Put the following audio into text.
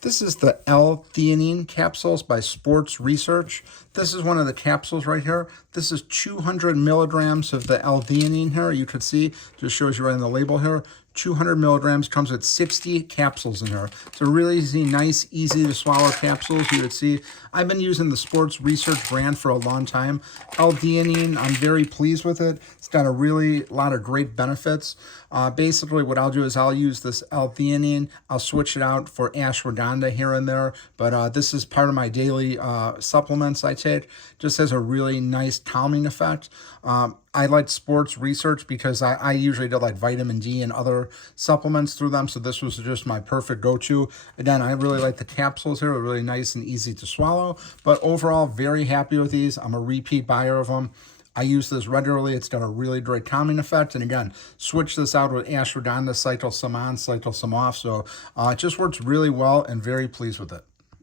This is the L-Theanine capsules by Sports Research. This is one of the capsules right here. This is 200 milligrams of the L-Theanine here. You could see, just shows you right on the label here. 200 milligrams, comes with 60 capsules in here. It's a really easy, nice, easy to swallow capsules. You would see, I've been using the Sports Research brand for a long time. L-Theanine, I'm very pleased with it. It's got a lot of great benefits. Basically, what I'll do is I'll use this L-Theanine. I'll switch it out for ashwagandha here and there, but this is part of my daily supplements I take. Just has a really nice calming effect. I like Sports Research because I usually do like vitamin D and other supplements through them, so this was just my perfect go-to. Again, I really like the capsules here. They're really nice and easy to swallow, but overall, very happy with these. I'm a repeat buyer of them. I use this regularly. It's got a really great calming effect. And again, switch this out with ashwagandha, cycle some on, cycle some off. So it just works really well and very pleased with it.